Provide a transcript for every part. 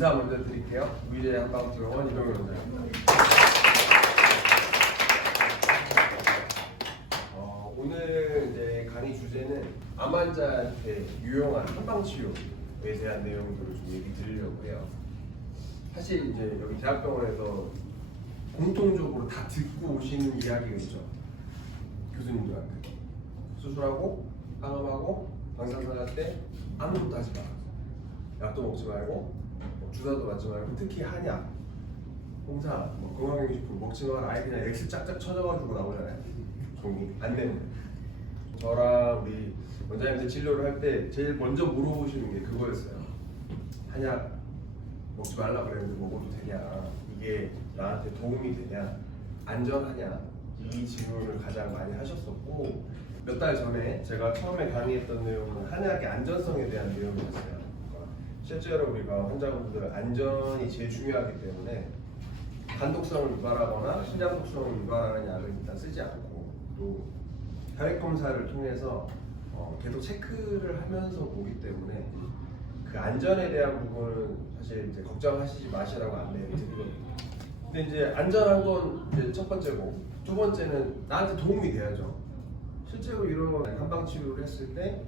인사 먼저 드릴게요. 무이제 한방병원 이동현 원장입니다. 오늘 이제 강의 주제는 암 환자한테 유용한 한방치료에 대한 내용들을 좀 얘기 드리려고 해요. 사실 이제 여기 대학병원에서 공통적으로 다 듣고 오시는 이야기가 있죠. 교수님들한테 수술하고 항암하고 방사선할 때 아무것도 하지 마. 약도 먹지 말고 주사도 맞지 말고 특히 한약, 홍삼, 건강기능식품 먹지 마라. 아예 그냥 X 짝짝 쳐져가지고 나오잖아요. 종이 안 되는. 저랑 우리 원장님들 진료를 할 때 제일 먼저 물어보시는 게 그거였어요. 한약 먹지 말라 그랬는데 먹어도 되냐? 이게 나한테 도움이 되냐? 안전하냐? 이 질문을 가장 많이 하셨었고, 몇 달 전에 제가 처음에 강의했던 내용은 한약의 안전성에 대한 내용이었어요. 실제로 우리가 환자분들 안전이 제일 중요하기 때문에 단독성을 유발하거나 신장독성을 유발하는 약을 일단 쓰지 않고, 또 혈액 검사를 통해서 계속 체크를 하면서 보기 때문에 그 안전에 대한 부분은 사실 이제 걱정하시지 마시라고 안내를 드리거든요. 근데 이제 안전한 건 이제 첫 번째고, 두 번째는 나한테 도움이 돼야죠. 실제로 이런 한방 치료를 했을 때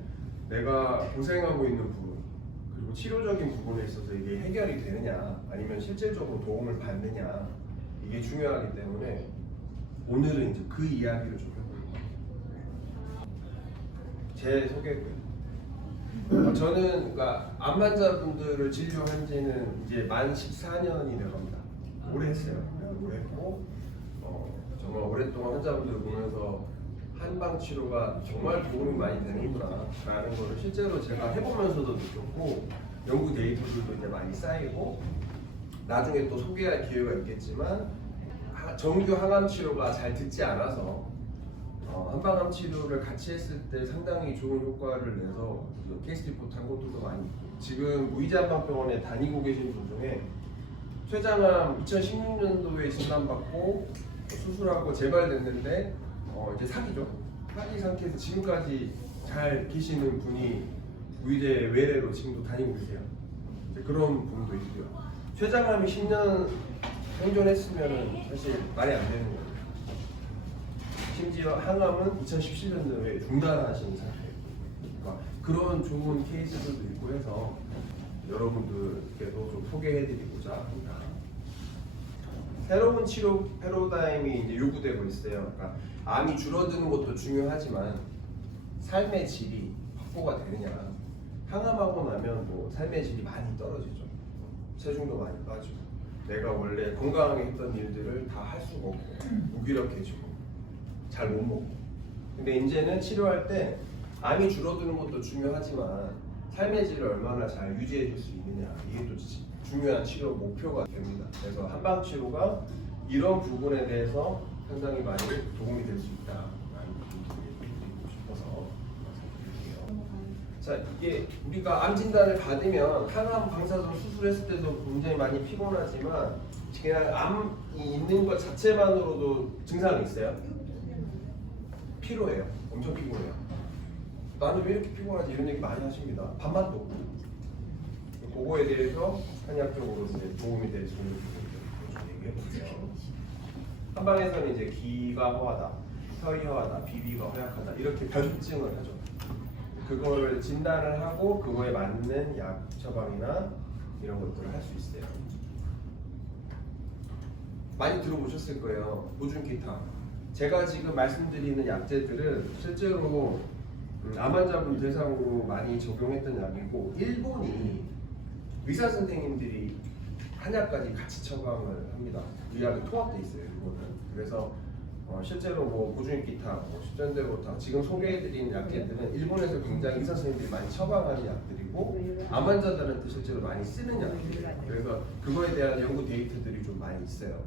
내가 고생하고 있는 부분, 그리고 치료적인 부분에 있어서 이게 해결이 되느냐, 아니면 실질적으로 도움을 받느냐, 이게 중요하기 때문에 오늘은 이제 그 이야기를 좀 해보려고 합니다. 제 소개고요. 저는 그러니까 암 환자분들을 진료한 지는 이제 만 14년이 돼갑니다. 오래 했어요. 오래 했고 정말 오랫동안 환자분들 보면서 한방 치료가 정말 도움이 많이 되는구나 라는 거를 실제로 제가 해보면서도 느꼈고, 연구 데이터들도 이제 많이 쌓이고, 나중에 또 소개할 기회가 있겠지만 정규 항암 치료가 잘 듣지 않아서 한방암 치료를 같이 했을 때 상당히 좋은 효과를 내서 케이스 리포트 한 것들도 많이 있고, 지금 무이제 한방병원에 다니고 계신 분 중에 췌장암 2016년도에 진단받고 수술하고 재발됐는데 이제 사기죠. 사기 상태에서 지금까지 잘 계시는 분이 무이제 외래로 지금도 다니고 계세요. 그런 분도 있고요. 췌장암이 10년 생존했으면 사실 말이 안 되는 거예요. 심지어 항암은 2017년도에 중단하신 상태예요. 그러니까 그런 좋은 케이스들도 있고 해서 여러분들께도 좀 소개해드리고자 합니다. 새로운 치료 패러다임이 이제 요구되고 있어요. 그러니까 암이 줄어드는 것도 중요하지만 삶의 질이 확보가 되느냐. 항암하고 나면 뭐 삶의 질이 많이 떨어지죠. 체중도 많이 빠지고, 내가 원래 건강하게 했던 일들을 다 할 수가 없고, 무기력해지고, 잘 못 먹고. 근데 이제는 치료할 때 암이 줄어드는 것도 중요하지만 삶의 질을 얼마나 잘 유지해 줄 수 있느냐, 이게 또 중요한 치료 목표가 됩니다. 그래서 한방 치료가 이런 부분에 대해서 상당히 많이 도움이 될 수 있다라는 부분을 드리고 싶어서 말씀드릴게요. 자, 이게 우리가 암 진단을 받으면 항암 방사선 수술했을 때도 굉장히 많이 피곤하지만 그냥 암이 있는 것 자체만으로도 증상이 있어요. 피로해요. 엄청 피곤해요. 나는 왜 이렇게 피곤하지? 이런 얘기 많이 하십니다. 밥맛도 없고. 그거에 대해서 한약적으로 이제 도움이 될 수 있는 부분들 좀 얘기해 볼게요. 한방에서는 이제 기가 허하다, 혈이 허하다, 비비가 허약하다 이렇게 변증을 하죠. 그거를 진단을 하고 그거에 맞는 약 처방이나 이런 것들을 할 수 있어요. 많이 들어보셨을 거예요. 보준기타. 제가 지금 말씀드리는 약제들은 실제로 암 환자분 대상으로 많이 적용했던 약이고, 일본이 의사 선생님들이 한약까지 같이 처방을 합니다. 이 약이 통합돼 있어요, 일본은. 그래서 실제로 뭐 보준기타, 십전대로타 지금 소개해드린 약제들은 일본에서 굉장히 의사 선생님들이 많이 처방하는 약들이고, 암 환자들한테 실제로 많이 쓰는 약들이에요. 그래서 그거에 대한 연구 데이터들이 좀 많이 있어요.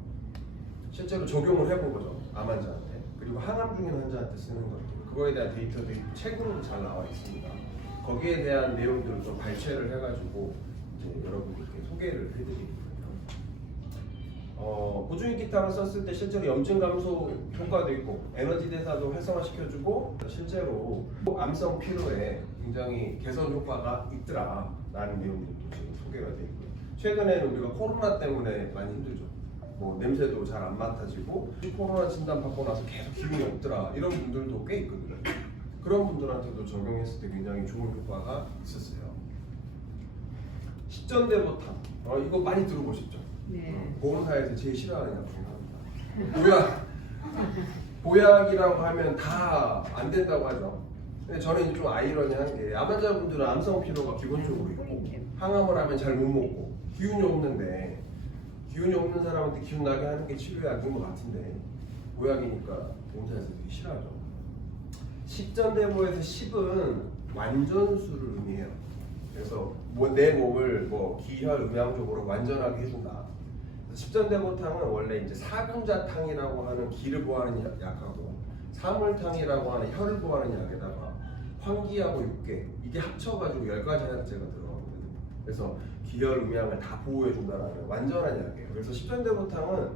실제로 적용을 해본 거죠, 암 환자한테. 그리고 항암 중인 환자한테 쓰는 것들, 그거에 대한 데이터들이 책으로도 잘 나와 있습니다. 거기에 대한 내용들을 좀 발췌를 해가지고 이제 여러분들께 소개를 해드리거든요. 보준기타를 썼을 때 실제로 염증 감소 효과도 있고, 에너지 대사도 활성화시켜주고, 실제로 암성 피로에 굉장히 개선 효과가 있더라라는 내용들도 지금 소개가 되어 있고요. 최근에는 우리가 코로나 때문에 많이 힘들죠. 뭐 냄새도 잘 안 맡아지고 코로나 진단 받고 나서 계속 기분이 없더라 이런 분들도 꽤 있거든요. 그런 분들한테도 적용했을 때 굉장히 좋은 효과가 있었어요. 십전대보탕 이거 많이 들어보셨죠? 네. 보험사에서 제일 싫어하는 약 중에 하나입니다. 보약이라고 하면 다 안 된다고 하죠. 근데 저는 좀 아이러니한 게 암환자분들은 암성 피로가 기본적으로 있고 항암을 하면 잘 못 먹고 기운이 없는데 기운이 없는 사람한테 기운 나게 하는 게 치료약인 것 같은데 보약이니까 보험사에서 되게 싫어하죠. 십전대보에서 10은 완전수를 의미해요. 그래서 내 몸을 기혈 음양적으로 완전하게 해준다. 십전대보탕은 원래 이제 사군자탕이라고 하는 기를 보하는 약하고 사물탕이라고 하는 혈을 보하는 약에다가 황기하고 육계 이게 합쳐가지고 10가지 한약재가 들어가거든요. 그래서 기혈 음양을 다 보호해준다는 완전한 약이에요. 그래서 십전대보탕은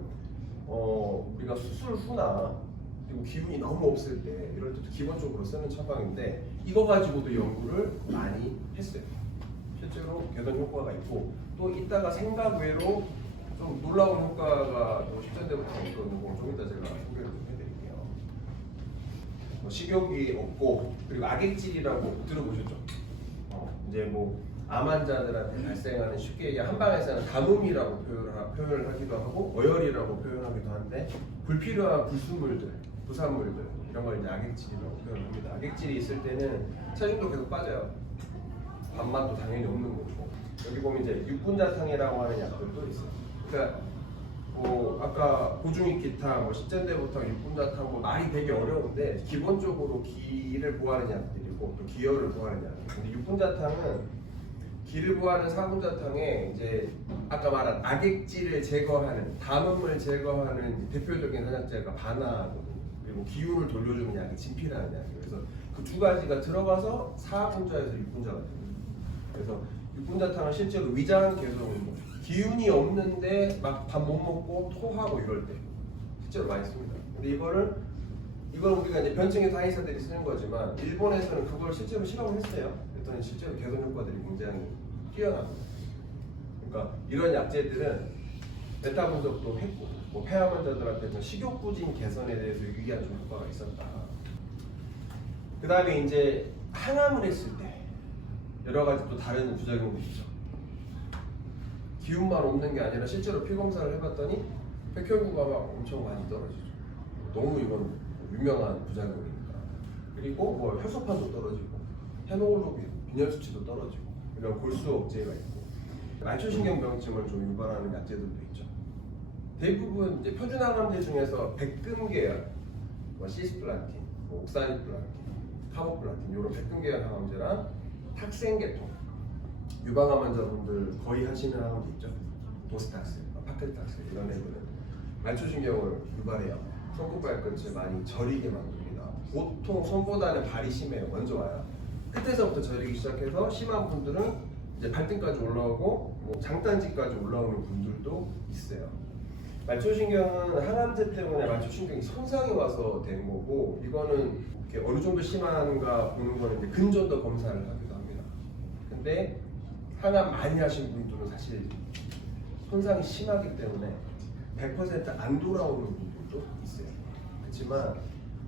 우리가 수술 후나 그리고 기운이 너무 없을 때 이럴 때도 기본적으로 쓰는 처방인데 이거 가지고도 연구를 많이 했어요. 실제로 개선 효과가 있고 또 이따가 생각 외로 좀 놀라운 효과가 십전대보탕 있거든요. 좀 이따 제가 소개를 좀 해드릴게요. 식욕이 없고 그리고 악액질이라고 들어보셨죠? 이제 암 환자들한테 발생하는 쉽게 얘기 한방에서는 가뭄이라고 표현을 하기도 하고 어혈이라고 표현하기도 하는데 불필요한 불순물들, 부산물들 이런 걸 이제 악액질이라고 표현합니다. 악액질이 있을 때는 체중도 계속 빠져요. 밥맛도 당연히 없는 거고 여기 보면 이제 육군자탕이라고 하는 약들도 있어요. 그러니까 아까 고중익기탕, 십전대보탕, 육군자탕 말이 되게 어려운데 기본적으로 기를 보하는 약들이고 또 기혈을 보하는 약. 근데 육군자탕은 기를 보하는 사군자탕에 이제 아까 말한 악액질을 제거하는 담음을 제거하는 대표적인 한약재가 반하거든요. 그리고 기운을 돌려주는 약이 진피라는 약이에요. 그래서 그 두 가지가 들어가서 사군자에서 육군자가 됩니다. 그래서 육군자탕은 실제로 위장 개선으로 기운이 없는데 막 밥 못 먹고 토하고 이럴 때 실제로 많이 씁니다. 근데 이건 우리가 이제 변증의 한의사들이 쓰는 거지만 일본에서는 그걸 실제로 실험을 했어요. 그랬더니 실제로 개선 효과들이 굉장히 뛰어납니다. 그러니까 이런 약재들은 메타 분석도 했고 폐암 환자들한테는 식욕 부진 개선에 대해서 유의한 좀 효과가 있었다. 그 다음에 이제 항암을 했을 때 여러 가지 또 다른 부작용도 있죠. 기운만 없는 게 아니라 실제로 피 검사를 해봤더니 백혈구가 막 엄청 많이 떨어지죠. 너무 이건 유명한 부작용이니까. 그리고 혈소판도 떨어지고 헤모글로빈, 빈혈 수치도 떨어지고 이런 골수 억제가 있고 말초신경병증을 좀 유발하는 약재들도 있죠. 대부분 이제 표준항암제 중에서 백금계열, 시스플라틴, 옥사리플라틴, 카보플라틴 이런 백금계열 항암제랑 탁생계통 유방암 환자분들 거의 하시는 항암제 있죠. 도스탁스, 파크리탁스 이런 애들은 말초신경을 유발해요. 손끝 발끝을 많이 저리게 만듭니다. 보통 손보다는 발이 심해요. 먼저 와요. 끝에서부터 저리기 시작해서 심한 분들은 이제 발등까지 올라오고 장단지까지 올라오는 분들도 있어요. 말초신경은 항암제 때문에 말초신경이 손상이 와서 된 거고 이거는 어느 정도 심한가 보는 거는 이제 근전도 검사를 하기도 합니다. 근데 항암 많이 하신 분들은 사실 손상이 심하기 때문에 100%안 돌아오는 분들도 있어요. 그렇지만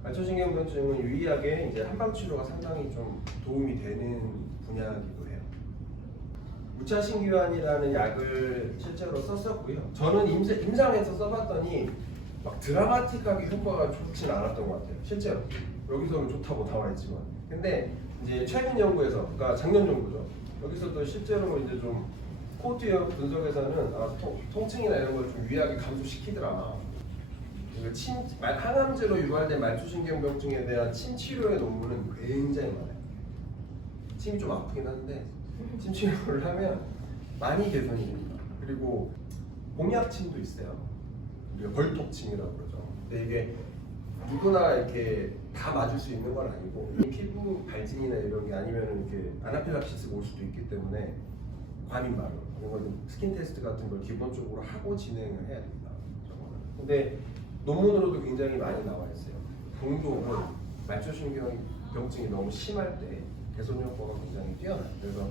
말초신경변증은 유의하게 이제 한방 치료가 상당히 좀 도움이 되는 분야이기도 해요. 무차신규환이라는 약을 실제로 썼었고요. 저는 임상에서 써봤더니 막 드라마틱하게 효과가 좋진 않았던 것 같아요. 실제로 여기서는 좋다고 나와 있지만, 근데 이제 최근 연구에서, 그러니까 작년 정도죠. 여기서도 실제로 이제 좀 코호트 분석에서는 통증이나 이런 걸 좀 유의하게 감소시키더라. 항암제로 유발된 말초신경병증에 대한 침 치료의 논문은 굉장히 많아요. 침이 좀 아프긴 한데 침 치료를 하면 많이 개선이 됩니다. 그리고 공약침도 있어요. 우리가 벌톡침이라고 그러죠. 근데 이게 누구나 이렇게 다 맞을 수 있는 건 아니고 피부 발진이나 이런 게 아니면 이렇게 아나필락시스가 올 수도 있기 때문에 과민 반응 이런 걸 스킨 테스트 같은 걸 기본적으로 하고 진행을 해야 됩니다. 근데 논문으로도 굉장히 많이 나와 있어요. 동독은 말초신경 병증이 너무 심할 때 개선 효과가 굉장히 뛰어나요. 그래서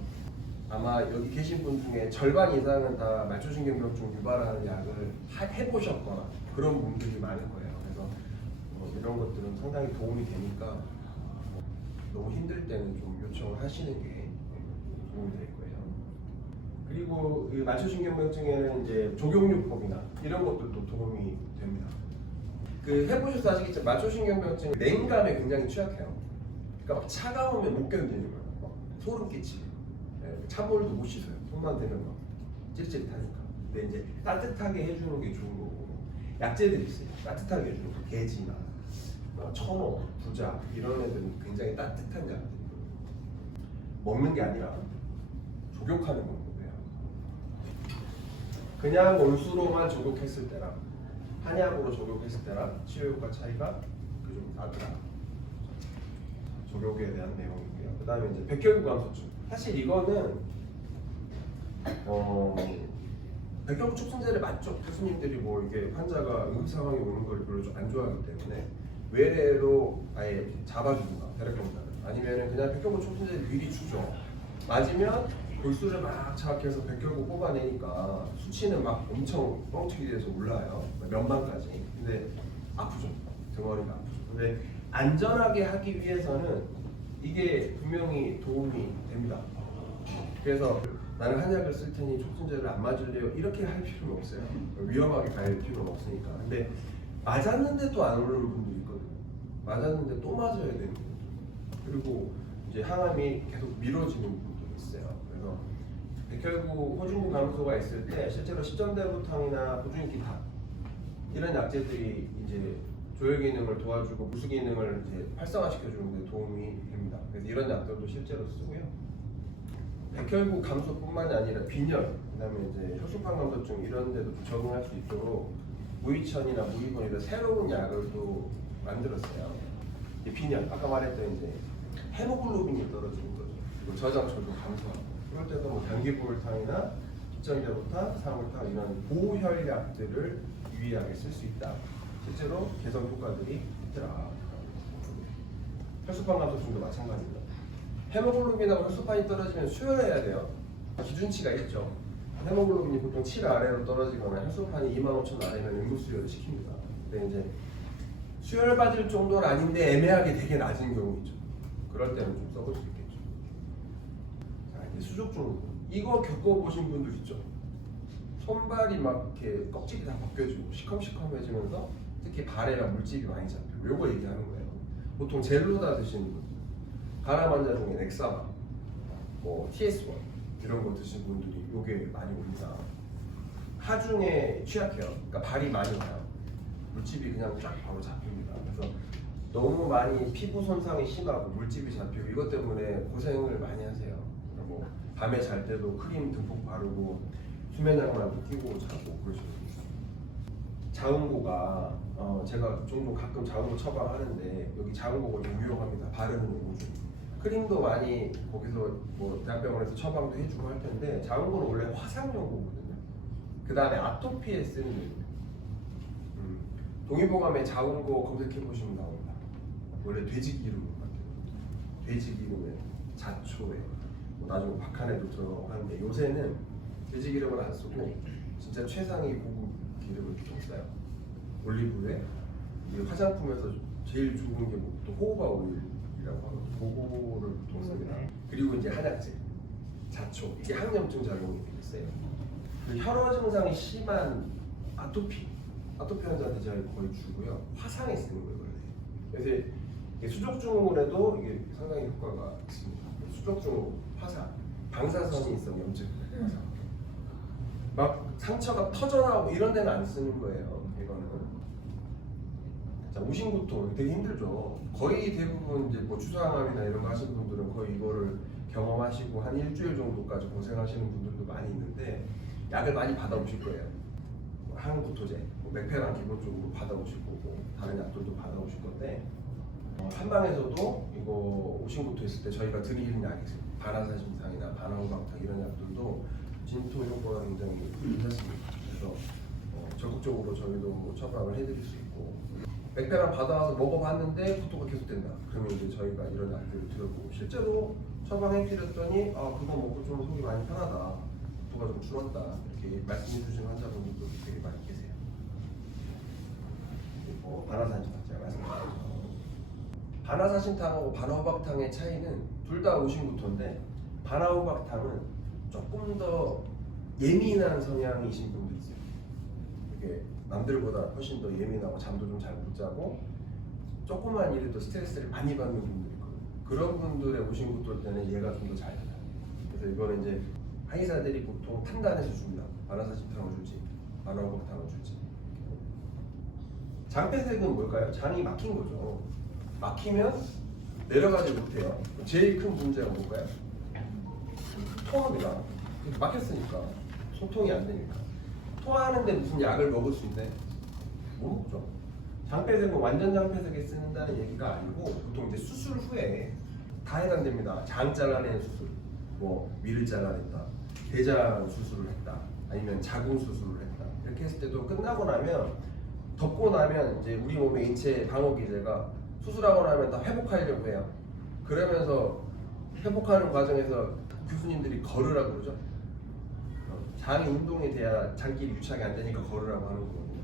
아마 여기 계신 분 중에 절반 이상은 다 말초신경병증 유발하는 약을 해보셨거나 그런 분들이 많을 거예요. 그래서 이런 것들은 상당히 도움이 되니까 너무 힘들 때는 좀 요청을 하시는 게 도움이 될 거예요. 그리고 이 말초신경병증에는 이제 조경요법이나 이런 것들도 도움이 됩니다. 그 해보셔서 아시겠지만 말초신경병증은 냉감에 굉장히 취약해요. 그러니까 막 차가우면 못 견디는 거예요. 막 소름 끼치고 찬물도 못 씻어요. 손만 대면 막 찌릿찌릿하니까. 근데 이제 따뜻하게 해주는 게 좋은 거고 약재들이 있어요. 따뜻하게 해주는 거 게지나 천호, 부자 이런 애들은 굉장히 따뜻한 약들이거든요. 먹는 게 아니라 조격하는 거예요. 그냥 온수로만 조격했을 때랑 한약으로 조격했을 때랑 치료 효과 차이가 좀 나더라. 조격에 대한 내용이고요. 그 다음에 이제 백혈구 감소증. 사실 이거는 백혈구 촉진제를 맞죠. 교수님들이 뭐 이게 환자가 응급 상황이 오는 걸 별로 좀 안 좋아하기 때문에 외래로 아예 잡아주든가 혈액검사를 아니면은 그냥 백혈구 촉진제를 미리 주죠. 맞으면 골수를 막 자극해서 백혈구 뽑아내니까 수치는 막 엄청 뻥튀기 돼서 올라요. 면반까지. 근데 아프죠. 덩어리가 아프죠. 근데 안전하게 하기 위해서는 이게 분명히 도움이 됩니다. 그래서 나는 한약을 쓸 테니 촉진제를 안 맞을래요 이렇게 할 필요는 없어요. 위험하게 갈 필요는 없으니까. 근데 맞았는데 또 안 오르는 분들이 있거든요. 맞았는데 또 맞아야 되는 분들. 그리고 이제 항암이 계속 미뤄지는 분들이 있어요. 그래서 백혈구, 호중구 감소가 있을 때 실제로 십전대부탕이나 호중기타 이런 약재들이 이제 조혈 기능을 도와주고 무수 기능을 이제 활성화시켜주는 데 도움이 됩니다. 그래서 이런 약들도 실제로 쓰고요. 백혈구 감소뿐만이 아니라 빈혈, 그다음에 이제 혈소판 감소증 이런 데도 적응할 수 있도록 무이천이나 무이본 이런 새로운 약을 또 만들었어요. 이 빈혈, 아까 말했던 이제 헤모글로빈이 떨어지는 거죠. 그리고 저장초도 감소하고. 그럴 때도 뭐 변기보혈탕이나 십전대부탕, 사물탕 이런 보혈약들을 유의하게 쓸 수 있다. 실제로 개선 효과들이 있더라. 혈소판 감소증도 마찬가지입니다. 헤모글로빈하고 혈소판이 떨어지면 수혈해야 돼요. 기준치가 있죠. 헤모글로빈이 보통 7 아래로 떨어지거나 혈소판이 25,000 아래면 응급수혈을 시킵니다. 근데 이제 수혈받을 정도는 아닌데 애매하게 되게 낮은 경우 있죠. 그럴 때는 좀 써볼 수 있겠죠. 자, 이제 수족증후. 이거 겪어보신 분들 있죠? 손발이 막 이렇게 껍질이 다 벗겨지고 시커매지면서 특히 발에랑 물집이 많이 잡히고 요거 얘기하는 거예요. 보통 젤로다 드시는 분들, 간암 환자 중에 넥사바, 뭐 TS1 이런 거 드신 분들이 요게 많이 옵니다. 하중에 취약해요. 그러니까 발이 많이 와요. 물집이 그냥 쫙 바로 잡힙니다. 그래서 너무 많이 피부 손상이 심하고 물집이 잡히고 이것 때문에 고생을 많이 하세요. 그러니까 뭐 밤에 잘 때도 크림 듬뿍 바르고 수면 양말도 끼고 자고 그러시고 있어요. 자음고가 제가 종종 가끔 자음고 처방하는데 여기 자음고가 좀 유용합니다. 바르는 용도 중. 크림도 많이 거기서 뭐 대학병원에서 처방도 해주고 할 텐데 자음고는 원래 화상용고거든요. 그 다음에 아토피에 쓰는 용도. 동의보감에 자음고 검색해 보시면 나옵니다. 원래 돼지기름 같은 돼지기름에 자초에 뭐 나중에 박한에도 들어가는데 요새는 돼지기름을 안 쓰고 진짜 최상위 고급 기름을 좀 써요. 올리브유에 이게 화장품에서 제일 좋은 게 뭐 또 호호바 오일이라고 하거든요. 그거를 보통 씁니다. 그리고 이제 한약재, 자초 이게 항염증 작용이 되게 세요. 혈어 증상이 심한 아토피 환자한테 제가 거의 주고요. 화상에 쓰는 거예요. 그래서 수족증후군에도 이게 상당히 효과가 있습니다. 수족증후, 화상, 방사선이 있어 염증, 막 상처가 터져나오고 이런 데는 안 쓰는 거예요. 이거는. 자, 우신구토 되게 힘들죠. 거의 대부분 이제 뭐 추수항암이나 이런 거 하시는 분들은 거의 이거를 경험하시고 한 일주일 정도까지 고생하시는 분들도 많이 있는데 약을 많이 받아오실 거예요. 항구토제, 맥페랑 기본적으로 받아오실 거고 다른 약들도 받아오실 건데 한방에서도 이거 우신구토 있을 때 저희가 드리는 약이 있어요. 반화사심탕이나 반화후광탕 이런 약들도 진토 효과가 굉장히 괜찮습니다. 그래서 적극적으로 저희도 처방을 해드릴 수 있고 백페람 받아와서 먹어봤는데 구토가 계속된다. 그러면 이제 저희가 이런 약들을 드려보고 실제로 처방해드렸더니 그거 먹고 좀 속이 많이 편하다. 구토가 좀 줄었다. 이렇게 말씀해주신 환자분들도 되게 많이 계세요. 그리고 바나산신탕 제가 말씀드렸죠. 바나사신탕하고 바나호박탕의 차이는 둘 다 오신구토인데 바나호박탕은 조금 더 예민한 성향이신 분들이 있어요. 이게 남들보다 훨씬 더 예민하고 잠도 좀 잘 못 자고 조금만 일해도 스트레스를 많이 받는 분들이 있거든요. 그런 분들의 오신구토 때는 얘가 좀 더 잘 나요. 그래서 이거는 이제 한의사들이 보통 판단해서 줍니다. 바나사신탕을 줄지 바나호박탕을 줄지. 장폐색은 뭘까요? 장이 막힌 거죠. 막히면 내려가지 못해요. 제일 큰 문제가 뭘까요? 토합니다. 막혔으니까 소통이 안 되니까. 토하는데 무슨 약을 먹을 수 있나요? 못 먹죠. 장폐색은 완전 장폐색에 쓰는다는 얘기가 아니고 보통 이제 수술 후에 다 해당됩니다. 장 잘라내는 수술, 뭐 위를 잘라냈다, 대장 수술을 했다, 아니면 자궁 수술을 했다. 이렇게 했을 때도 끝나고 나면 덮고 나면 이제 우리 몸의 인체 방어 기제가 수술하고 나면 다 회복하려고 해요. 그러면서 회복하는 과정에서 교수님들이 걸으라고 그러죠. 장이 운동이 돼야 장끼리 유착이 안 되니까 걸으라고 하는 거거든요.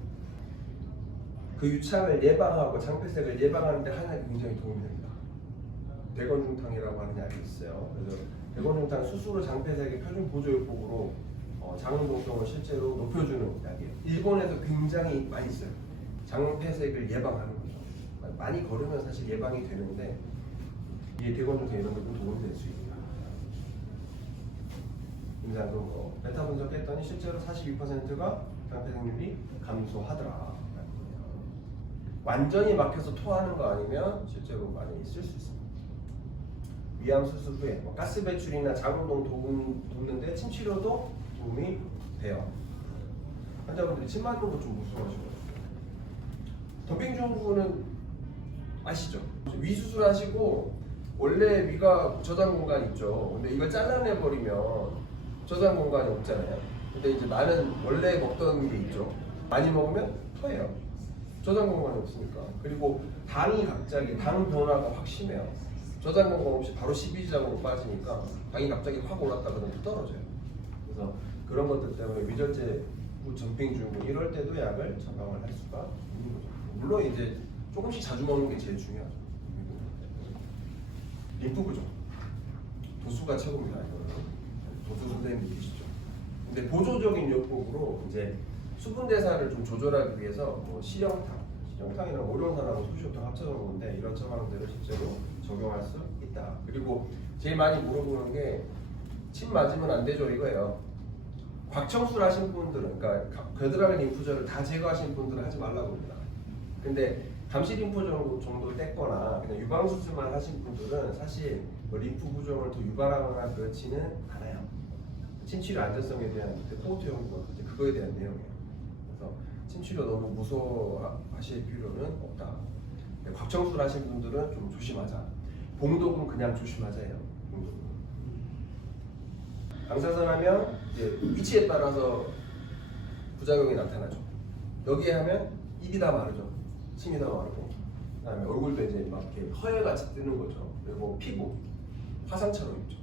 그 유착을 예방하고 장폐색을 예방하는 데 한약이 굉장히 도움이 됩니다. 대건중탕이라고 하는 약이 있어요. 그래서 대건중탕 수술후 장폐색의 표준 보조요법으로 장운동성을 실제로 높여주는 약이에요. 일본에도 굉장히 많이 있어요. 장폐색을 예방하는 거죠. 많이 걸으면 사실 예방이 되는데 이게 대건중탕 이런 것도 도움이 될 수 있다. 임상근거 베타 분석했더니 실제로 42%가 장폐색률이 감소하더라. 완전히 막혀서 토하는 거 아니면 실제로 많이 있을 수 있습니다. 위암 수술 후에 가스 배출이나 장운동 돕는데 침 치료도 도움이 돼요. 환자분들이 침 맞는 거 좀 무서워하시거든요. 덤핑 증후군은 아시죠? 위 수술하시고 원래 위가 저장 공간 있죠. 근데 이걸 잘라내 버리면 저장 공간이 없잖아요. 근데 이제 나는 원래 먹던 게 있죠. 많이 먹으면 토해요. 저장 공간이 없으니까. 그리고 당이 갑자기 당 변화가 확 심해요. 저장 공간 없이 바로 12지장으로 빠지니까 당이 갑자기 확 올랐다 그러면 또 떨어져요. 그래서 그런 것들 때문에 위절제 후 점핑 증후군 이럴 때도 약을 처방을 할 수가 있는 거죠. 물론 이제 조금씩 자주 먹는 게 제일 중요하죠. 림프 부족. 도수가 최고입니다. 이거는. 도수 선생님 느끼시죠? 근데 보조적인 요법으로 이제 수분 대사를 좀 조절하기 위해서 시령탕이랑 오룡산하고 소시오탕 합쳐놓은 건데 이런 처방들을 실제로 적용할 수 있다. 그리고 제일 많이 물어보는 게 침 맞으면 안 되죠 이거예요. 곽청술 하신 분들은, 그러니까 겨드랑이 림프절을 다 제거하신 분들은 하지 말라고 합니다. 근데 감시 림프 정도 뗐거나 그냥 유방 수술만 하신 분들은 사실 뭐 림프 부종을 더 유발하거나 그렇지는 않아요. 침치료 안전성에 대한 포트 연구가 그거에 대한 내용이에요. 그래서 침치료 너무 무서워하실 필요는 없다. 곽청술 하신 분들은 좀 조심하자. 봉독은 그냥 조심하자예요. 방사선하면 이제 위치에 따라서 부작용이 나타나죠. 여기에 하면 입이 다 마르죠. 침이 다 마르고, 그다음에 얼굴도 이제 막 이렇게 허여같이 뜨는 거죠. 그리고 피부 화상처럼 있죠.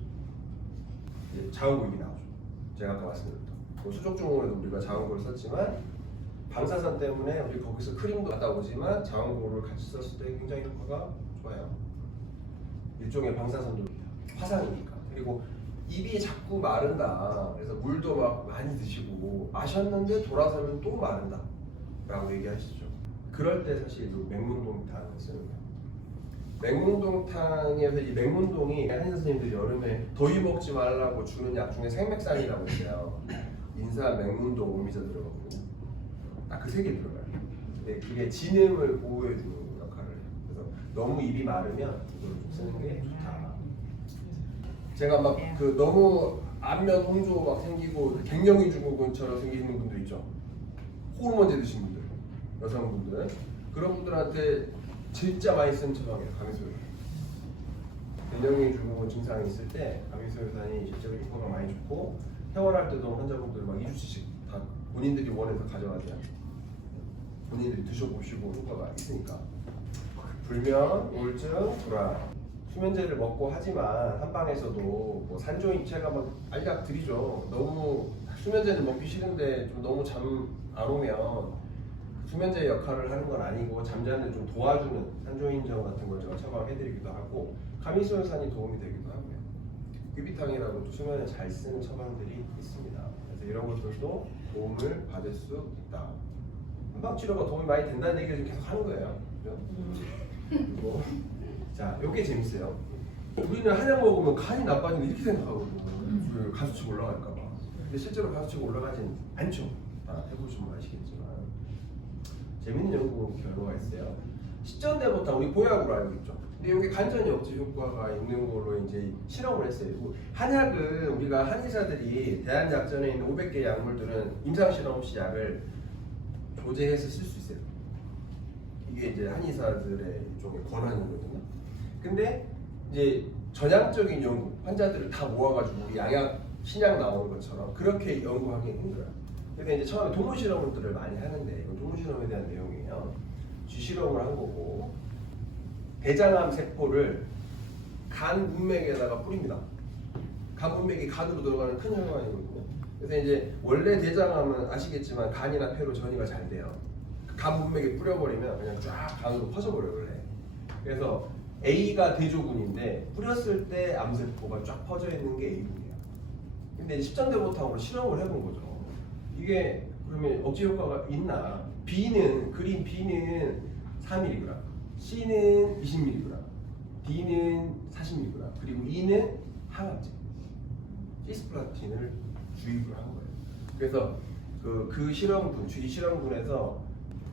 이제 자궁골이 나오죠. 제가 아까 말씀드렸던 수족증후군에도 우리가 자궁골을 썼지만 방사선 때문에 우리 거기서 크림도 갔다 오지만 자궁골을 같이 썼을 때 굉장히 효과가 좋아요. 일종의 방사선도 화상이니까. 그리고 입이 자꾸 마른다. 그래서 물도 막 많이 드시고 마셨는데 돌아서면 또 마른다 라고 얘기하시죠. 그럴 때 사실 맹문동탕을 쓰는 거예요. 맹문동탕에서 이 맹문동이 한의 선생님들이 여름에 더위 먹지 말라고 주는 약 중에 생맥산이라고 있어요. 인삼, 맹문동, 오미자 들어가거든요. 딱 그 세 개 들어가요. 근데 그게 진음을 보호해주는 역할을 해요. 그래서 너무 입이 마르면 이걸 좀 쓰는 게 좋다. 제가 막 너무 안면 홍조 막 생기고 갱년기 증후군처럼 생기는 분들 있죠. 호르몬제 드신 분들, 여성분들 그런 분들한테 진짜 많이 쓰는 처방이에요. 가미소요산. 갱년기 증후군 증상이 있을 때 가미소요산이 실제로 효과가 많이 좋고 퇴원할 때도 환자분들 막 2주씩 다 본인들이 원해서 가져가세요. 본인들이 드셔보시고 효과가 있으니까. 불면, 우울증, 불안. 수면제를 먹고 하지만 한방에서도 뭐 산조인 제가 막 알약 드리죠. 너무 수면제를 먹기 싫은데 좀 너무 잠 안 오면 수면제 역할을 하는 건 아니고 잠자는 데 좀 도와주는 산조인정 같은 걸 제가 처방해드리기도 하고 가미수혈산이 도움이 되기도 하고요. 귀비탕이라고 또 수면에 잘 쓰는 처방들이 있습니다. 그래서 이런 것들도 도움을 받을 수 있다. 한방 치료가 도움이 많이 된다는 얘기를 지금 계속 하는 거예요. 그죠? 그리고 자, 요게 재밌어요. 우리는 한약 먹으면 간이 나빠지는 이렇게 생각하거든요. 그 가수치가 올라갈까봐. 근데 실제로 가수치가 올라가진 않죠. 다 해보시면 아시겠지만. 재밌는 연구 결과가 있어요. 십전대부터 우리 보약으로 알고 있죠. 근데 여기 간전 역지 효과가 있는 걸로 이제 실험을 했어요. 한약은 우리가 한의사들이 대한약전에 있는 500개 약물들은 임상실험 없이 약을 조제해서 쓸 수 있어요. 이게 이제 한의사들의 일종의 권한이거든요. 근데 이제 전향적인 연구, 환자들을 다 모아가지고 우리 약약, 신약 나오는 것처럼 그렇게 연구하기 힘들어요. 그래서 이제 처음에 동물 실험들을 많이 하는데 이건 동물 실험에 대한 내용이에요. 쥐 실험을 한 거고 대장암 세포를 간 문맥에다가 뿌립니다. 간 문맥이 간으로 들어가는 큰 혈관이거든요. 그래서 이제 원래 대장암은 아시겠지만 간이나 폐로 전이가 잘 돼요. 간 문맥에 뿌려버리면 그냥 쫙 간으로 퍼져버려요 원래. 그래서 A가 대조군인데 뿌렸을 때 암세포가 쫙 퍼져 있는 게 A군이에요. 근데 십전대보탕으로 실험을 해본 거죠. 이게 그러면 억제 효과가 있나? B는 그린 B는 4mg, C는 20mg, D는 40mg, 그리고 E는 항암제, 시스플라틴을 주입을 한 거예요. 그래서 그 실험군, 주의 실험군에서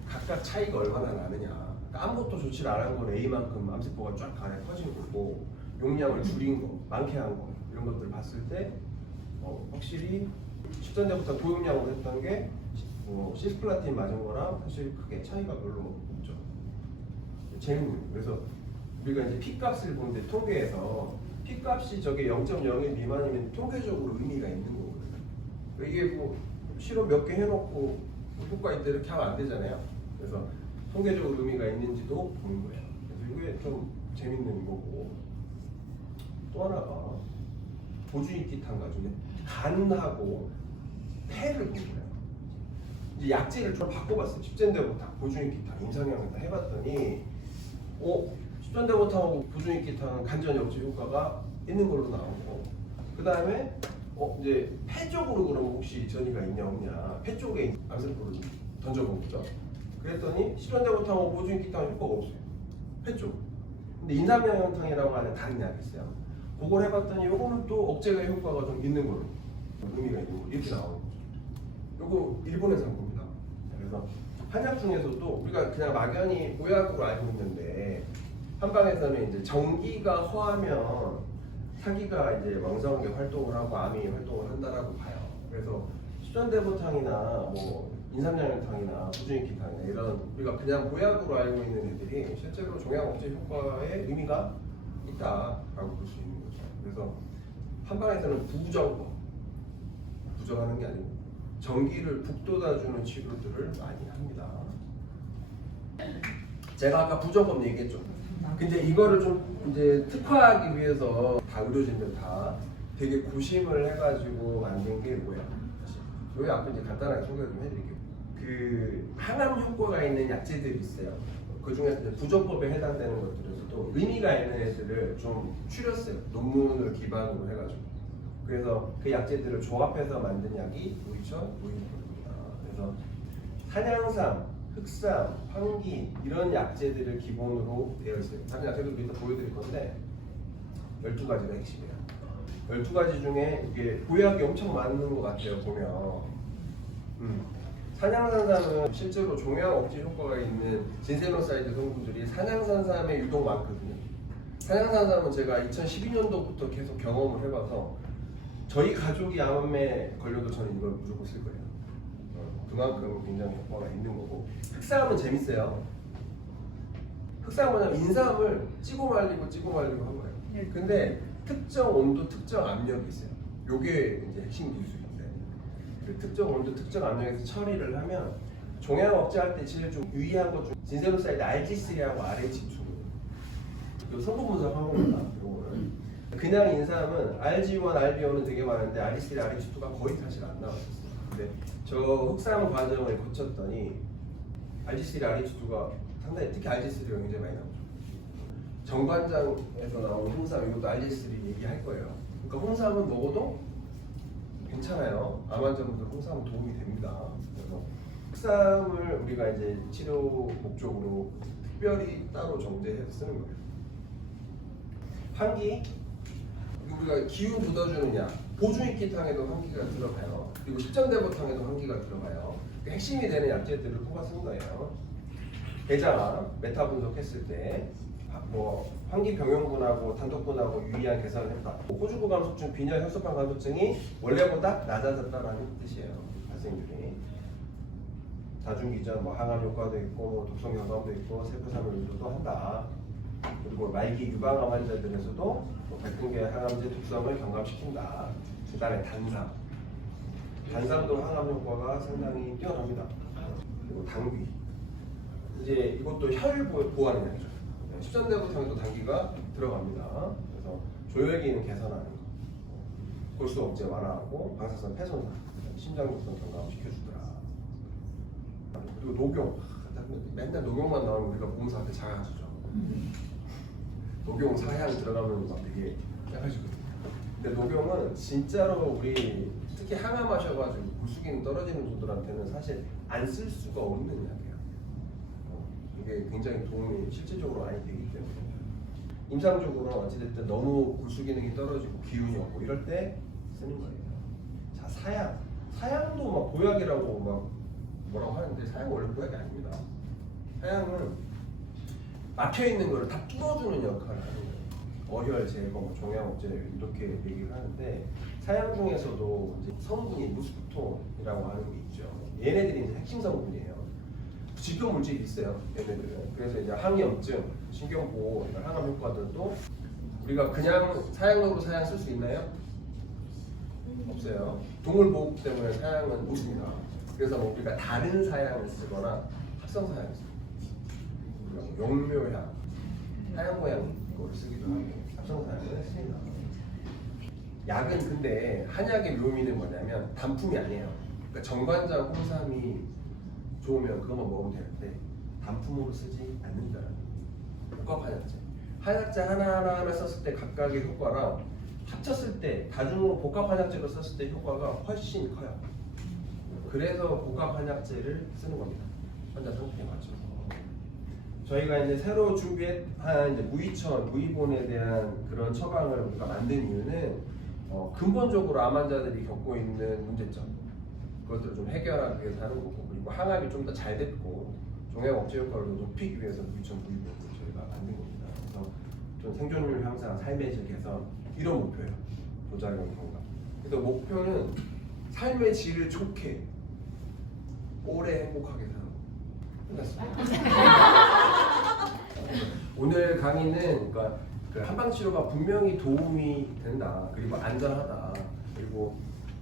각각 차이가 얼마나 나느냐. 아무것도 조치를 안 한 건 A만큼 암세포가 쫙 간에 퍼진 거고 용량을 줄인 거, 많게 한 거 이런 것들을 봤을 때 확실히 십전대부터 도용량으로 했던 게 시스플라틴 맞은 거랑 사실 크게 차이가 별로 없죠. 재밌는 거예요. 그래서 우리가 이제 P값을 보는데 통계에서 P값이 저게 0.01 미만이면 통계적으로 의미가 있는 거거든요. 이게 뭐 실험 몇 개 해놓고 효과 있다 이렇게 하면 안 되잖아요. 그래서 통계적으로 의미가 있는지도 보는 거예요. 그래서 이게 좀 재밌는 거고 또 하나가 보주익기탕가 중에 간하고 폐를 본 거예요. 이제 약제를 좀 바꿔봤어요. 십전대보탕, 보주익기탕, 임상형을 다 해봤더니 십전대보탕하고 보주익기탕은 간전 역지 효과가 있는 걸로 나오고 그 다음에 이제 폐 쪽으로 그러면 혹시 전이가 있냐 없냐 폐 쪽에 암세포를 던져본 거죠. 그랬더니 십전대보탕하고 보주익기탕은 효과가 없어요. 폐 쪽. 근데 인삼양현탕이라고 하는 다른 약이 있어요. 그걸 해봤더니 요거는 또 억제가 효과가 좀 있는 걸로 의미가 있는 걸로 이렇게 나오는 거죠. 요거 일본에서 한 겁니다. 그래서 한약 중에서도 우리가 그냥 막연히 보약으로 알고 있는데 한방에서는 이제 정기가 허하면 사기가 이제 왕성하게 활동을 하고 암이 활동을 한다라고 봐요. 그래서 십전대보탕이나 뭐 인삼양현탕이나 보주익기탕이나 이런 우리가 그냥 보약으로 알고 있는 애들이 실제로 종양 억제 효과의 의미가 있다라고 볼 수 있는 거죠. 그래서 한방에서는 부정하는 게 아니고 전기를 북돋아주는 치료들을 많이 합니다. 제가 아까 부정법 얘기했죠. 근데 이거를 좀 이제 특화하기 위해서 다 의료진들 다 되게 고심을 해가지고 만든 게 뭐야? 여기 앞에 이제 간단하게 소개 좀 해드릴게요. 그 항암 효과가 있는 약제들이 있어요. 그 중에서 이제 부정법에 해당되는 것들에서도 의미가 있는 애들을 좀 추렸어요. 논문을 기반으로 해가지고. 그래서 그 약제들을 조합해서 만든 약이 노이처입니다. 그래서 산양삼, 흑삼, 황기 이런 약제들을 기본으로 되어 있어요. 다른 약제들 이따 보여드릴 건데 12가지가 핵심이에요. 12가지 중에 이게 보약이 엄청 많은 것 같아요. 보면 산양산삼은 실제로 종양 억제 효과가 있는 진세노사이드 성분들이 산양산삼에 유독 많거든요. 산양산삼은 제가 2012년도부터 계속 경험을 해봐서 저희 가족이 암에 걸려도 저는 이걸 무조건 쓸 거예요. 그만큼 굉장히 효과가 있는 거고. 흑삼은 재밌어요. 흑삼은 인삼을 찌고 말리고 한 거예요. 근데 특정 온도, 특정 압력이 있어요. 요게 이제 핵심 기술인데 그 특정 온도, 특정 압력에서 처리를 하면 종양 억제할 때 제일 좀 유의한 것 중 진세로사이드 RG3하고 RH2 이 성분 분석한 겁니다. 이거는 그냥 인삼은 RG1, RB1은 되게 많은데 RG3, RH2가 거의 사실 안 나왔었어요. 근데 저 흑삼 과정을 거쳤더니 RG3, RH2가 상당히 특히 RG3가 굉장히 많이 나오죠. 정관장에서 나오는 홍삼 이것도 RG3 얘기할 거예요. 그러니까 홍삼은 먹어도 괜찮아요. 암 환자분들 홍삼은 도움이 됩니다. 그래서 흑삼을 우리가 이제 치료 목적으로 특별히 따로 정제해서 쓰는 거예요. 환기, 우리가 기운 돋아주는 약, 보중익기탕에도 환기가 들어가요. 그리고 십전대보탕에도 환기가 들어가요. 핵심이 되는 약재들을 뽑아 쓰는 거예요. 대장암, 메타 분석했을 때 뭐 환기 병용군하고 단독군하고 유의한 개선을 했다. 호주구 감소증, 빈혈 혈소판 감소증이 원래보다 낮아졌다는 뜻이에요. 발생률이. 자중기전, 뭐 항암 효과도 있고, 뭐 독성 경감도 있고, 세포삼을 유도도 한다. 그리고 말기 유방암 환자들에서도 뭐 백분계 항암제 독성을 경감시킨다. 그다음에 단삼. 단삼도 항암 효과가 상당히 뛰어납니다. 그리고 당귀. 이제 이것도 혈 보완의 약이죠. 십전대부탕에도 당귀가 들어갑니다. 그래서 조혈 기능 개선하는 거, 골수 억제 완화하고 방사선 폐손상, 심장 독성 경감시켜주더라. 그리고 녹용. 맨날 녹용만 나오면 우리가 몸사 앞에 작아지죠. 녹용 사향 들어가면 막 되게 작아지거든요. 근데 녹용은 진짜로 우리 특히 항암하셔가지고 골수기능 떨어지는 분들한테는 사실 안 쓸 수가 없는 약이에요. 이게 굉장히 도움이 실질적으로 많이 되기 때문에 임상적으로 어찌됐든 너무 골수 기능이 떨어지고 기운이 없고 이럴 때 쓰는 거예요. 자, 사양도 막 보약이라고 막 뭐라고 하는데 사양 원래 보약이 아닙니다. 사양은 막혀 있는 거를 다 뚫어주는 역할을 하는 거예요. 어혈 제거, 뭐 종양 억제 이렇게 얘기를 하는데 사양 중에서도 이제 성분이 무스토이라고 하는 게 있죠. 얘네들이 이제 핵심 성분이에요. 지표 물질이 있어요, 얘네들은. 그래서 이제 항염증, 신경보호, 항암 효과들도 우리가 그냥 사양으로 사양 쓸 수 있나요? 없어요. 동물보호법 때문에 사양은 못 씁니다. 그래서 뭐 우리가 다른 사양을 쓰거나 합성 사양을 쓰고, 용묘향, 사양 모양 이거를 쓰기도 하고 합성 사양을 씁니다. 약은 근데 한약의 묘미는 뭐냐면 단품이 아니에요. 그러니까 정관장 홍삼이 좋으면 그것만 먹으면 되는데 단품으로 쓰지 않는다는 복합 한약재. 한약재 하나하나 썼을 때 각각의 효과랑 합쳤을 때 다중으로 복합 한약재로 썼을 때 효과가 훨씬 커요. 그래서 복합 한약재를 쓰는 겁니다. 환자 상태에 맞춰서. 저희가 이제 새로 준비한 이제 무이천, 무이본에 대한 그런 처방을 우리가 만든 이유는 근본적으로 암 환자들이 겪고 있는 문제점 그것들을 좀 해결하기 위해서 하는 거고, 그리고 항암이 좀 더 잘 됐고 종양 억제 효과를 높이기 위해서 무이천 무이본을 저희가 만든 겁니다. 그래서 좀 생존율 향상, 삶의 질 개선 이런 목표예요. 부작용 경감. 그래서 목표는 삶의 질을 좋게 오래 행복하게 사는 거. 끝났습니다. 오늘 강의는 그러니까 그 한방 치료가 분명히 도움이 된다. 그리고 안전하다. 그리고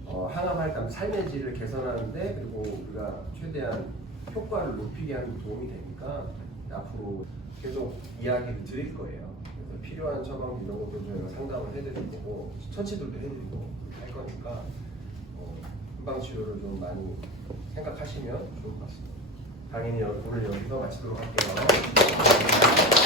항암할 때 삶의 질을 개선하는데 그리고 우리가 최대한 효과를 높이게 하는 도움이 되니까 앞으로 계속 이야기를 드릴 거예요. 그래서 필요한 처방 이런 것도 저희가 상담을 해드릴 거고 처치들도 해드리고 할 거니까 한방 치료를 좀 많이 생각하시면 좋을 것 같습니다. 강의는 오늘 여기서 마치도록 할게요.